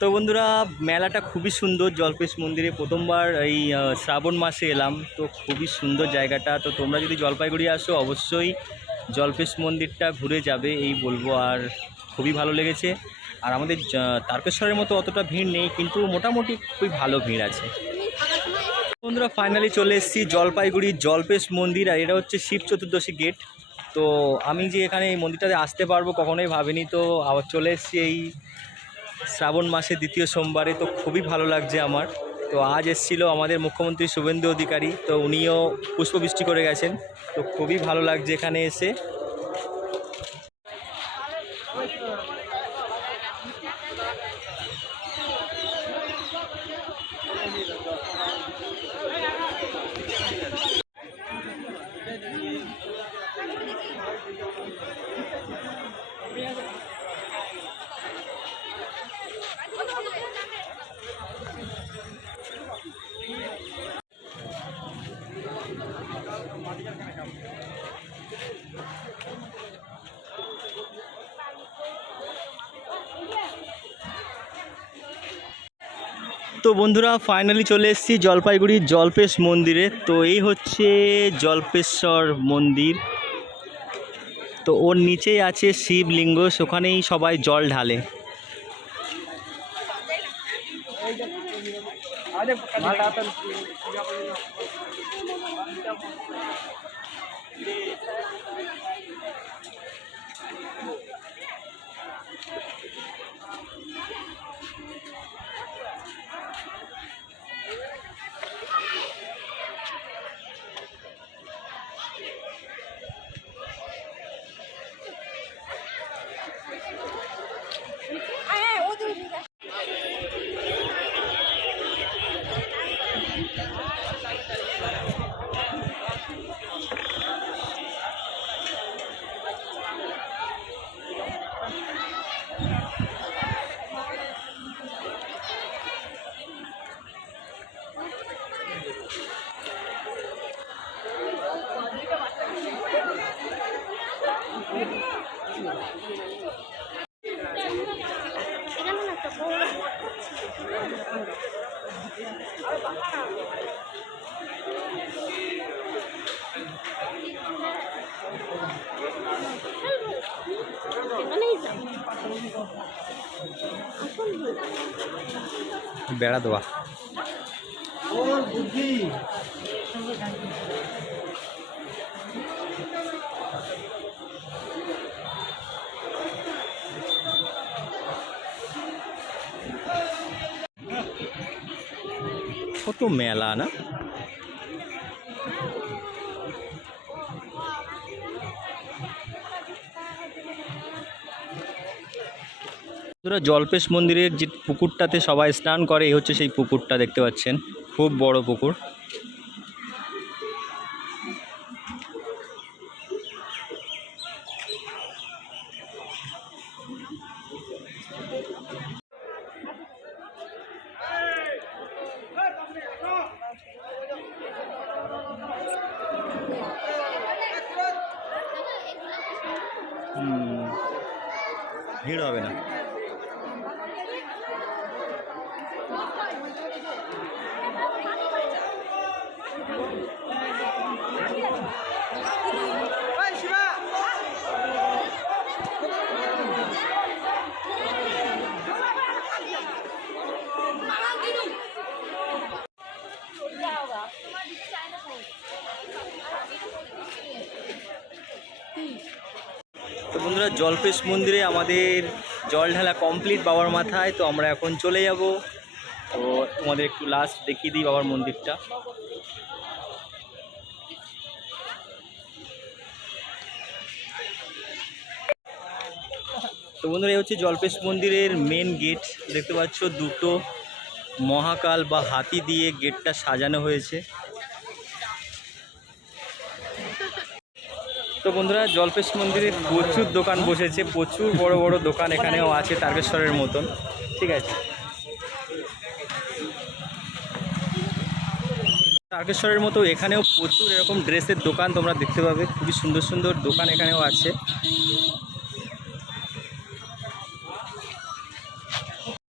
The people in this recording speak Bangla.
তো বন্ধুরা, মেলাটা খুবই সুন্দর। জল্পেশ মন্দিরে প্রথমবার এই শ্রাবণ মাসে এলাম, তো খুবই সুন্দর জায়গাটা। তো তোমরা যদি জলপাইগুড়ি আসো অবশ্যই জল্পেশ মন্দিরটা ঘুরে যাবে এই বলবো। আর খুবই ভালো লেগেছে। আর আমাদের তারকেশ্বরের মতো অতটা ভিড় নেই, কিন্তু মোটামুটি খুবই ভালো ভিড় আছে। বন্ধুরা, ফাইনালি চলে এসেছি জলপাইগুড়ি জল্পেশ মন্দির। আর এটা হচ্ছে শিব চতুর্দশী গেট। তো আমি যে এখানে এই মন্দিরটাতে আসতে পারবো কখনোই ভাবিনি। তো আবার চলে এসেছি এই শ্রাবণ মাসে দ্বিতীয় সোমবারে। তো খুবই ভালো লাগছে আমার। তো আজ এসেছিল আমাদের মুখ্যমন্ত্রী শুভেন্দু অধিকারী, তো উনিও পুষ্পবৃষ্টি করে গেছেন। তো খুবই ভালো লাগছে এখানে এসে। তো বন্ধুরা, ফাইনালি চলে এসেছি জলপাইগুড়ির জল্পেশ মন্দিরে। তো এই হচ্ছে জল্পেশ্বর মন্দির। তো ওর নিচেই আছে শিবলিঙ্গ, সেখানেই সবাই জল ঢালে। বেড়া দেওয়া কত মেলা না। জল্পেশ মন্দিরের যে পুকুরটাতে সবাই স্নান করে, এই হচ্ছে সেই পুকুরটা, দেখতে পাচ্ছেন খুব বড় পুকুর। ভিড় হবে না। তো বন্ধুরা, জল্পেশ মন্দিরে আমাদের জল ঢালা কমপ্লিট বাবার মাথায়। তো আমরা এখন চলে যাব। তো তোমাদের একটু লাস্ট দেখিয়ে দিই বাবার মন্দিরটা। তো বন্ধুরা, এই হচ্ছে জল্পেশ মন্দিরের মেন গেট। দেখতে পাচ্ছ দুটো মহাকাল বা হাতি দিয়ে গেটটা সাজানো হয়েছে। তো বন্ধুরা, জল্পেশ মন্দিরে প্রচুর দোকান বসেছে, প্রচুর বড় বড় দোকান এখানেও আছে তারকেশ্বরের মতন। ঠিক আছে, তারকেশ্বরের মতো এখানেও প্রচুর এরকম ড্রেসের দোকান তোমরা দেখতে পাবে। খুবই সুন্দর সুন্দর দোকান এখানেও আছে।